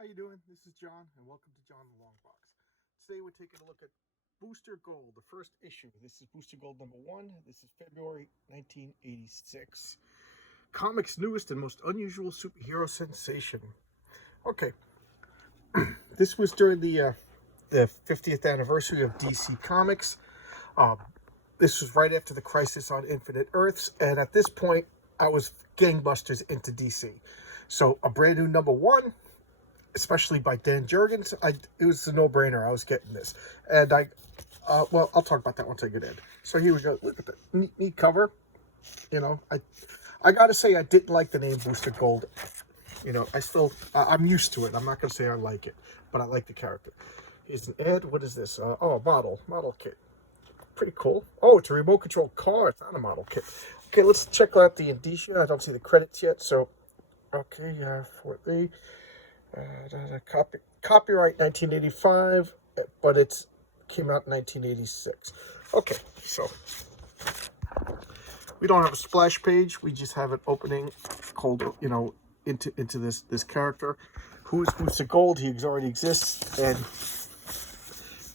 How you doing? This is John, and welcome to John the Long Box. Today we're taking a look at Booster Gold, the first issue. This is Booster Gold number 1. This is February 1986. Comics' newest and most unusual superhero sensation. Okay, this was during the 50th anniversary of DC Comics. Um, this was right after the Crisis on Infinite Earths, and at this point, I was gangbusters into DC. So a brand new number 1, especially by Dan Jurgens, it was a no-brainer. I was getting this, and well, I'll talk about that once I get in. So here we go. Look at the neat cover. You know, I gotta say I didn't like the name Booster Gold. You know, I'm used to it. I'm not gonna say I like it, but I like the character. Here's an ad. What is this? Oh, a model kit. Pretty cool. Oh, it's a remote control car. It's not a model kit. Okay, let's check out the indicia. I don't see the credits yet, so okay, for the copyright 1985, but it came out in 1986. Okay, so we don't have a splash page. We just have an opening called, into this character. Who is Booster Gold? He already exists, and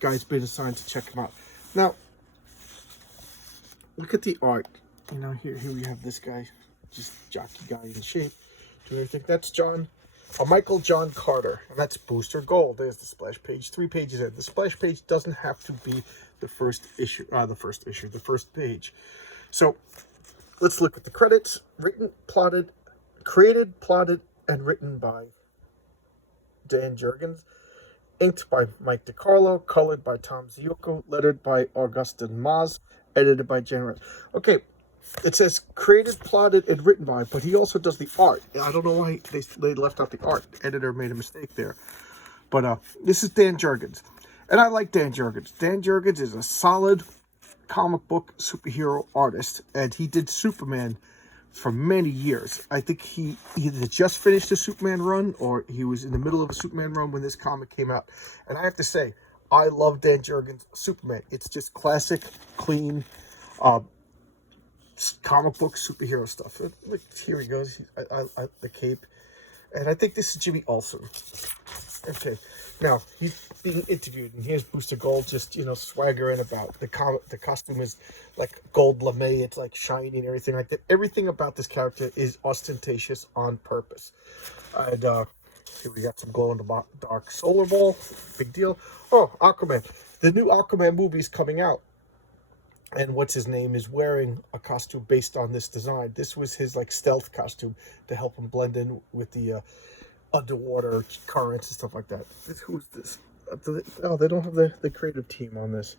guy's been assigned to check him out. Now, look at the art. You know, here we have this guy, just jockey guy in shape. Do you think that's Michael John Carter, and that's Booster Gold. There's the splash page, 3 pages in. The splash page doesn't have to be the first page. So let's look at the credits. Created, plotted, and written by Dan Jurgens. Inked by Mike DiCarlo, colored by Tom Ziuko, lettered by Augustin Maz, edited by Jan Redd. Okay, it says created, plotted, and written by, but he also does the art. I don't know why they left out the art. The editor made a mistake there. But this is Dan Jurgens. And I like Dan Jurgens. Dan Jurgens is a solid comic book superhero artist, and he did Superman for many years. I think he either just finished a Superman run, or he was in the middle of a Superman run when this comic came out. And I have to say, I love Dan Jurgens' Superman. It's just classic, clean, comic book superhero stuff. Look, here he goes. The cape, and I think this is Jimmy Olsen. Okay, now he's being interviewed, and here's Booster Gold just swaggering about the costume is like gold lame. It's like shiny and everything like that. Everything about this character is ostentatious on purpose. And here we got some glow in the dark solar ball. Big deal. Oh, Aquaman. The new Aquaman movie is coming out. And what's his name is wearing a costume based on this design. This was his stealth costume to help him blend in with the underwater currents and stuff like that. Who's this? Oh, they don't have the creative team on this.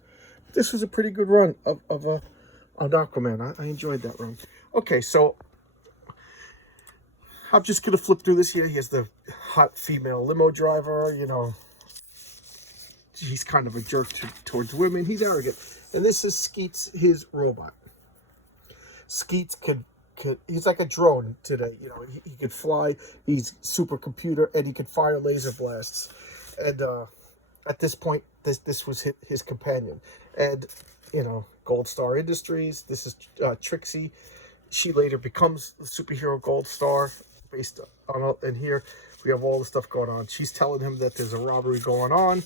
This was a pretty good run of on Aquaman. I enjoyed that run. Okay, so I'm just gonna flip through this here. Here's the hot female limo driver. He's kind of a jerk towards women. He's arrogant. And this is Skeets, his robot. Skeets he's like a drone today. He could fly. He's supercomputer, and he could fire laser blasts. And at this point, this was his companion. And Gold Star Industries. This is Trixie. She later becomes the superhero Gold Star, based on. And here we have all the stuff going on. She's telling him that there's a robbery going on,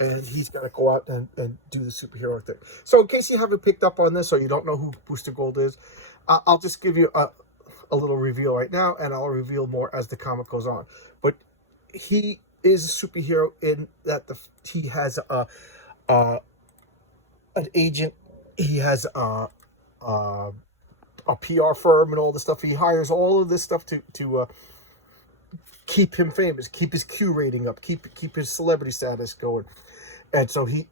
and he's got to go out and do the superhero thing. So in case you haven't picked up on this, or you don't know who Booster Gold is, I'll just give you a little reveal right now, and I'll reveal more as the comic goes on. But he is a superhero in that he has an agent. He has a PR firm and all this stuff. He hires all of this stuff to keep him famous, keep his Q rating up, keep his celebrity status going. And so he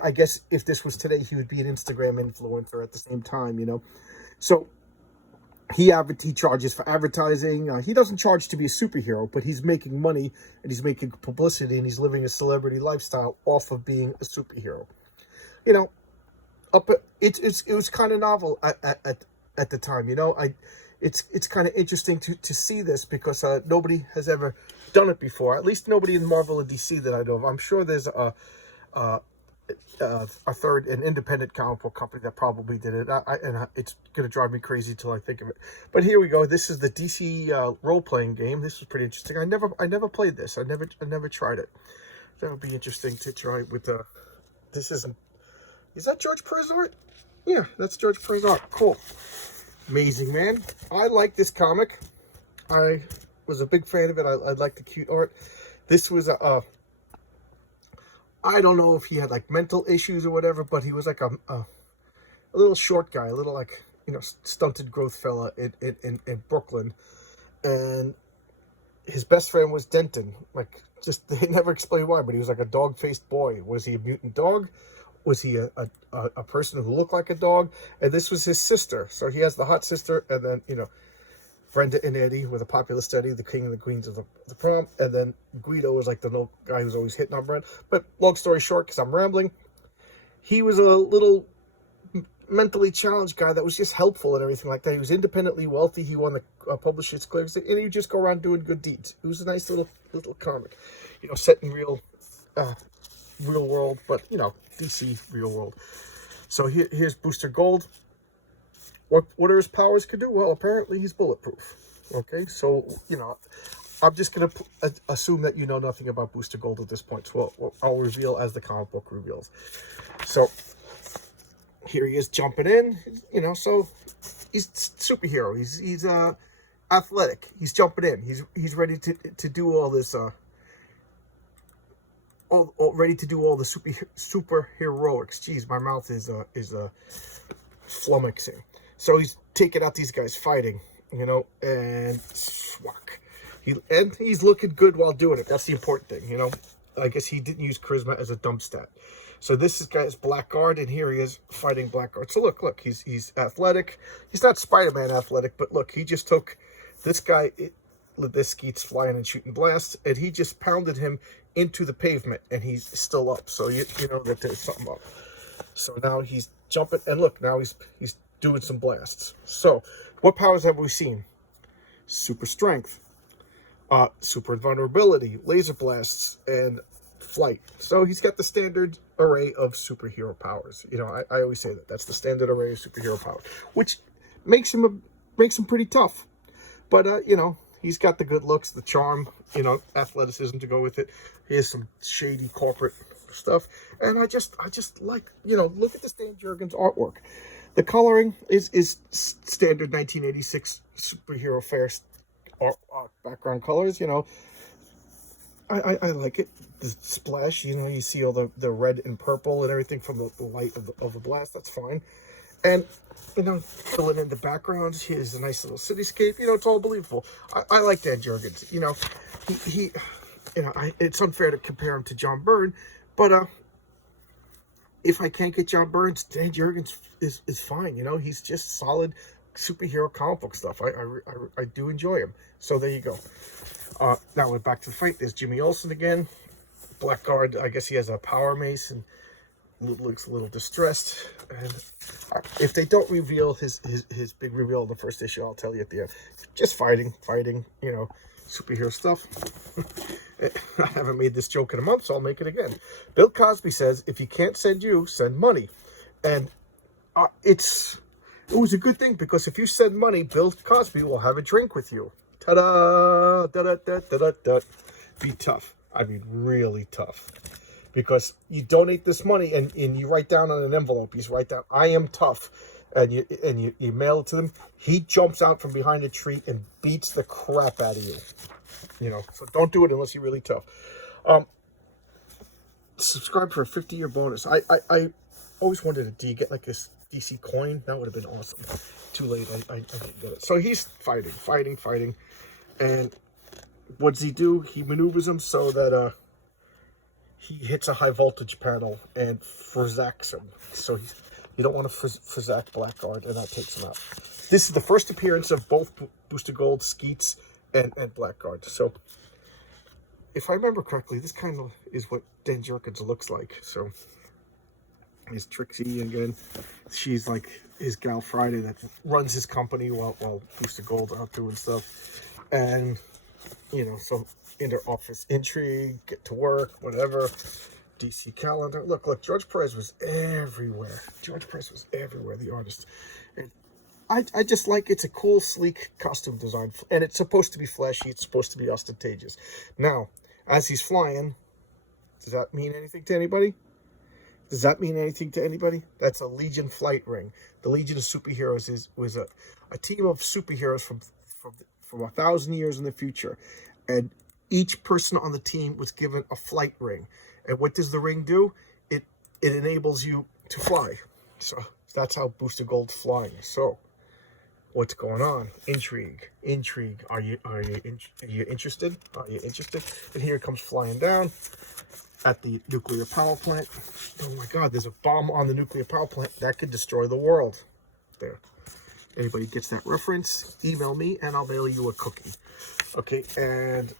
I guess if this was today, he would be an Instagram influencer at the same time, So he charges for advertising. He doesn't charge to be a superhero, but he's making money, and he's making publicity, and he's living a celebrity lifestyle off of being a superhero. It was kind of novel at the time. It's kind of interesting to see this, because nobody has ever done it before. At least nobody in Marvel or DC that I know of. I'm sure there's an independent comic book company that probably did it. It's gonna drive me crazy till I think of it. But here we go. This is the DC role-playing game. This was pretty interesting. I never played this. I never tried it. That would be interesting to try with the. This isn't. Is that George Perez art? Yeah, that's George Perez art. Cool. Amazing, man. I like this comic. I was a big fan of it. I like the cute art. This was I don't know if he had like mental issues or whatever, but he was like a little short guy, a little like, you know, stunted growth fella in Brooklyn. And his best friend was Denton. Like, just, they never explained why, but he was like a dog-faced boy. Was he a mutant dog? Was he a person who looked like a dog? And this was his sister. So he has the hot sister, and then, you know, Brenda and Eddie were the populist Eddie, the king and the queens of the prom. And then Guido was like the guy who's always hitting on Brenda. But long story short, because I'm rambling, he was a little mentally challenged guy that was just helpful and everything like that. He was independently wealthy. He won the Publishers Clearinghouse, and he would just go around doing good deeds. It was a nice little comic, you know, set in real world, but, you know, DC real world. So here's Booster Gold. What are his powers could do? Well, apparently he's bulletproof. Okay, so, you know, I'm just going to assume that you know nothing about Booster Gold at this point. So I'll reveal as the comic book reveals. So here he is jumping in, you know, so he's superhero. He's athletic. He's jumping in. He's ready to do all this, ready to do all the superheroics. Jeez, my mouth is flummoxing. So he's taking out these guys fighting, you know, and swak. He's looking good while doing it. That's the important thing, you know. I guess he didn't use charisma as a dump stat. So this guy's Blackguard, and here he is fighting Blackguard. So look, he's athletic. He's not Spider-Man athletic, but look, he just took this guy, this Skeet's flying and shooting blasts, and he just pounded him into the pavement, and he's still up. So you know that there's something up. So now he's jumping, and look, now he's doing some blasts. So what powers have we seen? Super strength, super invulnerability, laser blasts, and flight. So he's got the standard array of superhero powers. You know, I always say that's the standard array of superhero powers, which makes him pretty tough. But you know, he's got the good looks, the charm, you know, athleticism to go with it. Here's some shady corporate stuff, and I just like, you know, look at this Dan Jurgens artwork. The coloring is standard 1986 superhero fair art background colors. You know, I like it. The splash, you know, you see all the red and purple and everything from the light of the blast. That's fine. And, you know, filling in the backgrounds, here's a nice little cityscape. You know, it's all believable. I like Dan Jurgens. You know, he you know, it's unfair to compare him to John Byrne, but if I can't get John Byrne's, Dan Jurgens is fine. You know, he's just solid superhero comic book stuff. I do enjoy him. So there you go. Now we're back to the fight. There's Jimmy Olsen again. Blackguard, I guess he has a power mace and looks a little distressed. And if they don't reveal his big reveal in the first issue, I'll tell you at the end. Just fighting, you know, superhero stuff. I haven't made this joke in a month, so I'll make it again. Bill Cosby says, if he can't send you, send money. And it was a good thing, because if you send money, Bill Cosby will have a drink with you. Ta-da! Da-da-da-da-da-da. Be tough. I mean, really tough. Because you donate this money, and you write down on an envelope, you write down, I am tough. And you mail it to them. He jumps out from behind a tree and beats the crap out of you. You know, so don't do it unless you're really tough. Subscribe for a 50-year bonus. I always wondered, do you get like this DC coin? That would have been awesome. Too late. I didn't get it. So he's fighting. And what does he do? He maneuvers him so that he hits a high voltage panel and Frizaks him. So you don't want to Frizak Blackguard, and that takes him out. This is the first appearance of both Booster Gold, Skeets, and Blackguard. So, if I remember correctly, this kind of is what Dan Jurgens looks like. So, here's Trixie again. She's like his gal Friday that runs his company while Booster Gold out doing stuff. And, you know, so in their office intrigue, get to work, whatever. DC calendar. Look, George Perez was everywhere. George Perez was everywhere, the artist. And I just like, it's a cool, sleek costume design. And it's supposed to be flashy. It's supposed to be ostentatious. Now, as he's flying, does that mean anything to anybody? Does that mean anything to anybody? That's a Legion flight ring. The Legion of Superheroes was a team of superheroes from 1,000 years in the future. And each person on the team was given a flight ring. And what does the ring do? It enables you to fly. So that's how Booster Gold's flying. So what's going on? Intrigue. Are you interested? Are you interested? And here it comes flying down at the nuclear power plant. Oh my God, there's a bomb on the nuclear power plant that could destroy the world. There. Anybody gets that reference, email me and I'll mail you a cookie. Okay, and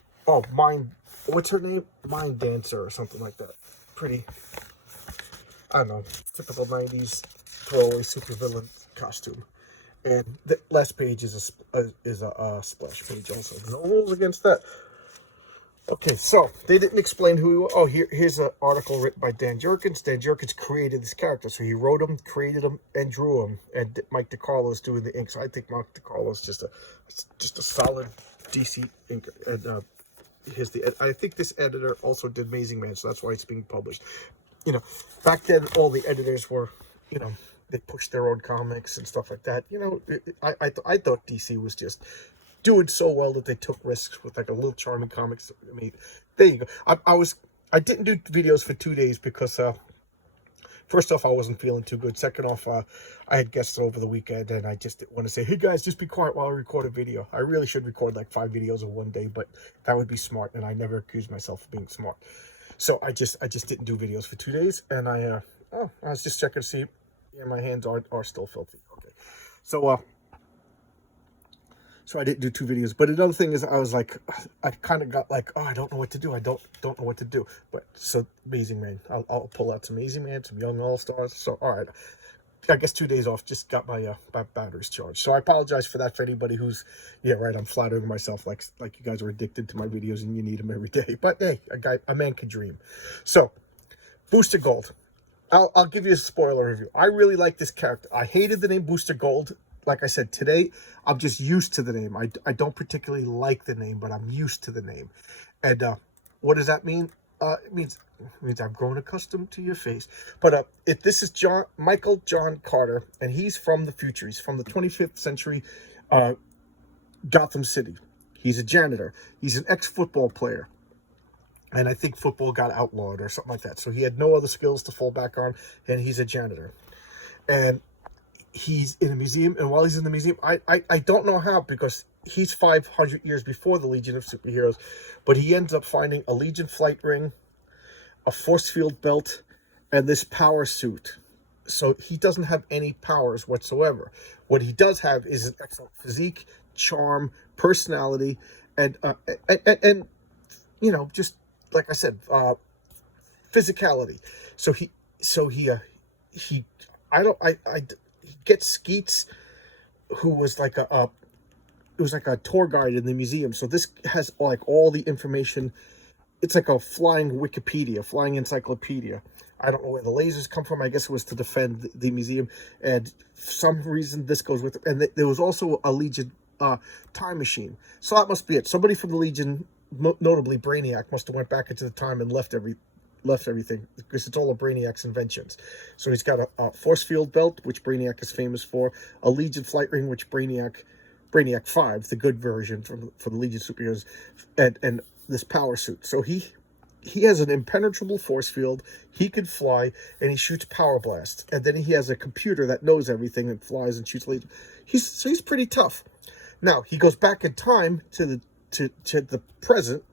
what's her name? Mind Dancer or something like that. Pretty, I don't know, typical 90s throwaway supervillain costume. And the last page is a splash page also. No rules against that. Okay, so they didn't explain who. Oh, here's an article written by Dan Jurgens. Dan Jurgens created this character, so he wrote him, created him, and drew him. And Mike DeCarlo is doing the ink. So I think Mike DeCarlo is just a solid DC ink. And I think this editor also did Amazing Man, so that's why it's being published. You know, back then all the editors were, they pushed their own comics and stuff like that. I thought DC was just doing so well that they took risks with like a Little Charming Comics. I mean, there you go. I didn't do videos for 2 days because first off, I wasn't feeling too good. Second off, I had guests over the weekend and I just didn't want to say, hey guys, just be quiet while I record a video. I really should record like 5 videos in one day, but that would be smart, and I never accused myself of being smart. So I just didn't do videos for 2 days, and I was just checking to see. Yeah, my hands are still filthy. Okay, so I didn't do 2 videos. But another thing is, I was like, I kind of got like, oh, I don't know what to do. I don't know what to do. But so Amazing Man, I'll pull out some Amazing Man, some Young All Stars. So all right, I guess 2 days off. Just got my batteries charged. So I apologize for that for anybody who's, yeah, right. I'm flattering myself like you guys are addicted to my videos and you need them every day. But hey, a man can dream. So Booster Gold. I'll give you a spoiler review. I really like this character. I hated the name Booster Gold. Like I said, today, I'm just used to the name. I don't particularly like the name, but I'm used to the name. And what does that mean? It means I've grown accustomed to your face. But this is Michael John Carter, and he's from the future. He's from the 25th century Gotham City. He's a janitor. He's an ex-football player. And I think football got outlawed or something like that. So he had no other skills to fall back on, and he's a janitor. And he's in a museum, and while he's in the museum, I don't know how, because he's 500 years before the Legion of Superheroes, but he ends up finding a Legion flight ring, a force field belt, and this power suit. So he doesn't have any powers whatsoever. What he does have is an excellent physique, charm, personality, and just like I said, physicality. So he gets Skeets, who was like it was like a tour guide in the museum. So this has like all the information. It's like a flying Wikipedia, flying encyclopedia. I don't know where the lasers come from. I guess it was to defend the museum. And for some reason, this goes with it. And there was also a Legion time machine. So that must be it. Somebody from the Legion, notably Brainiac, must have went back into the time and left everything, because it's all of Brainiac's inventions. So he's got a force field belt, which Brainiac is famous for, a Legion flight ring, which Brainiac 5, the good version for the Legion superheroes, and this power suit. So he has an impenetrable force field, he can fly, and he shoots power blasts. And then he has a computer that knows everything and flies and shoots lasers. He's pretty tough. Now, he goes back in time to the present,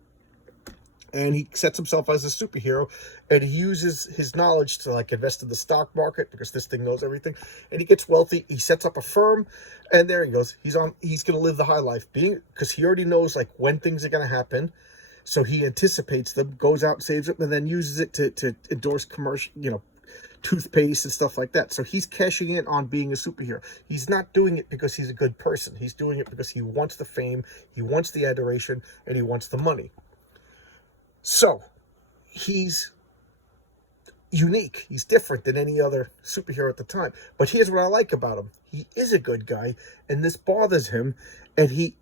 and he sets himself as a superhero, and he uses his knowledge to like invest in the stock market, because this thing knows everything, and he gets wealthy. He sets up a firm, and there he goes. He's going to live the high life, because he already knows like when things are going to happen. So he anticipates them, goes out and saves them, and then uses it to endorse commercial, toothpaste and stuff like that. So he's cashing in on being a superhero. He's not doing it because he's a good person. He's doing it because he wants the fame, he wants the adoration, and he wants the money. So he's unique. He's different than any other superhero at the time. But here's what I like about him. He is a good guy, and this bothers him, and he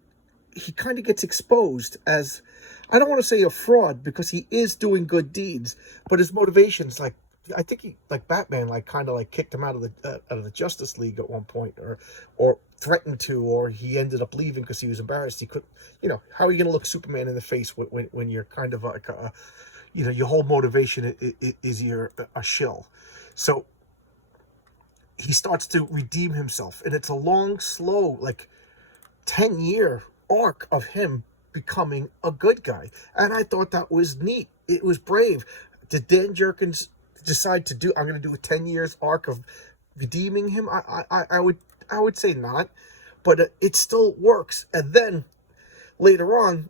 kind of gets exposed as, I don't want to say a fraud, because he is doing good deeds, but his motivations, like, I think he, like Batman, like kind of like kicked him out of the Justice League at one point, or threatened to, or he ended up leaving because he was embarrassed. He could, how are you going to look Superman in the face when you're kind of like your whole motivation is you're a shill. So he starts to redeem himself, and it's a long, slow, like 10-year arc of him becoming a good guy, and I thought that was neat. It was brave. Did Dan Jurgens decide to do, I'm going to do a 10 years arc of redeeming him? I would say not, but it still works. And then later on,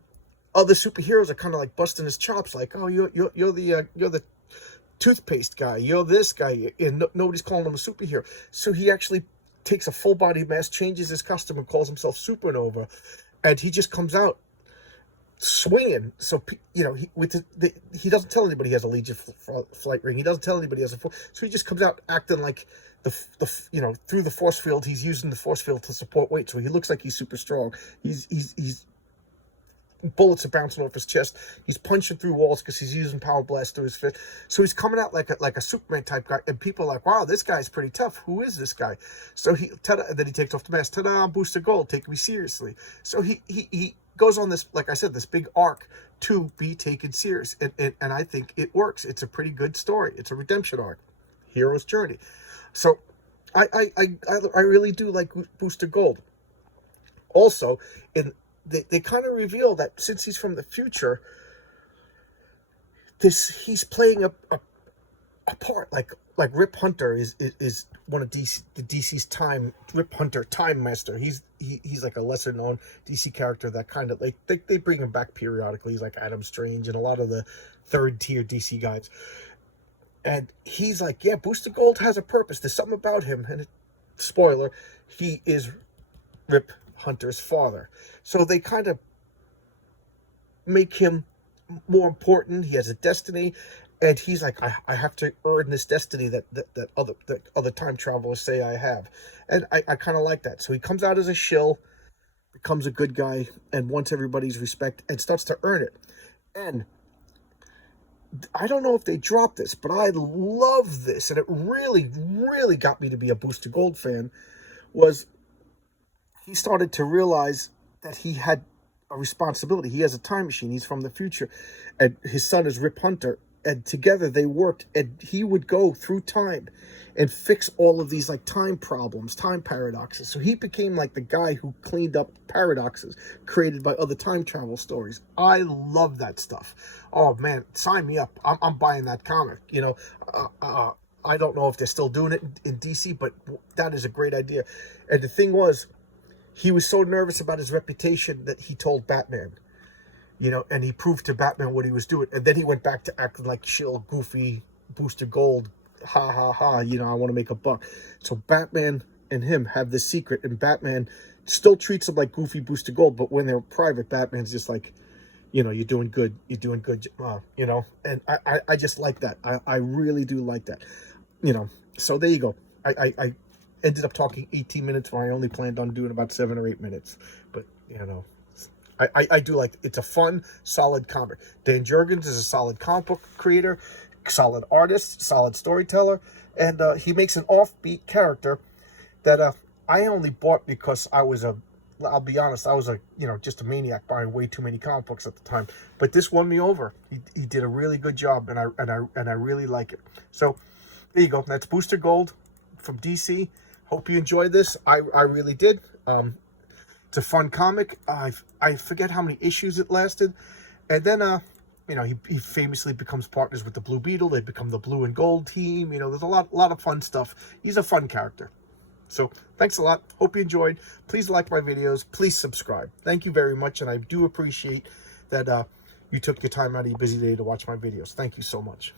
other superheroes are kind of like busting his chops, like, oh, you're the toothpaste guy, you're this guy, and nobody's calling him a superhero. So he actually takes a full body mask, changes his costume, and calls himself Supernova, and he just comes out swinging. So he doesn't tell anybody he has a Legion flight ring. He doesn't tell anybody he has a so he just comes out acting like the through the force field. He's using the force field to support weight, so he looks like he's super strong. He's bullets are bouncing off his chest. He's punching through walls because he's using power blast through his fist. So he's coming out like a Superman type guy, and people are like, wow, this guy's pretty tough. Who is this guy? So and then he takes off the mask. Ta-da, Booster Gold, take me seriously. So he goes on this, like I said, this big arc to be taken serious, and I think it works. It's a pretty good story. It's a redemption arc, hero's journey. So I really do like Booster Gold. Also, they kind of reveal that since he's from the future, he's playing a part like Rip Hunter is one of DC's time. Rip Hunter, Time Master. He's like a lesser known DC character that kind of like they bring him back periodically. He's like Adam Strange and a lot of the third tier DC guys. And he's like, yeah, Booster Gold has a purpose. There's something about him, and spoiler, he is Rip Hunter's father. So they kind of make him more important. He has a destiny, and he's like, I have to earn this destiny that other time travelers say I have. And I kind of like that. So he comes out as a shill, becomes a good guy, and wants everybody's respect, and starts to earn it. And I don't know if they dropped this, but I love this, and it really, really got me to be a Booster Gold fan, was he started to realize that he had a responsibility. He has a time machine. He's from the future, and his son is Rip Hunter, and together they worked, and he would go through time and fix all of these like time problems, time paradoxes. So he became like the guy who cleaned up paradoxes created by other time travel stories. I love that stuff. Oh man, sign me up. I'm buying that comic. I don't know if they're still doing it in DC, but that is a great idea. And the thing was, he was so nervous about his reputation that he told Batman, and he proved to Batman what he was doing. And then he went back to acting like shill, goofy, Booster Gold, ha, ha, ha, I want to make a buck. So Batman and him have this secret, and Batman still treats him like goofy Booster Gold, but when they're private, Batman's just like, you're doing good, and I just like that. I really do like that, so there you go. I ended up talking 18 minutes when I only planned on doing about 7 or 8 minutes, but I do like it. It's a fun, solid comic. Dan Jurgens is a solid comic book creator, solid artist, solid storyteller, and he makes an offbeat character that I only bought because I'll be honest, I was just a maniac buying way too many comic books at the time. But this won me over. He did a really good job, and I really like it. So there you go. That's Booster Gold from DC. Hope you enjoyed this. I really did. It's a fun comic. I forget how many issues it lasted, and then he famously becomes partners with the Blue Beetle. They become the Blue and Gold team. There's a lot of fun stuff. He's a fun character. So thanks a lot. Hope you enjoyed. Please like my videos. Please subscribe. Thank you very much, and I do appreciate that you took your time out of your busy day to watch my videos. Thank you so much.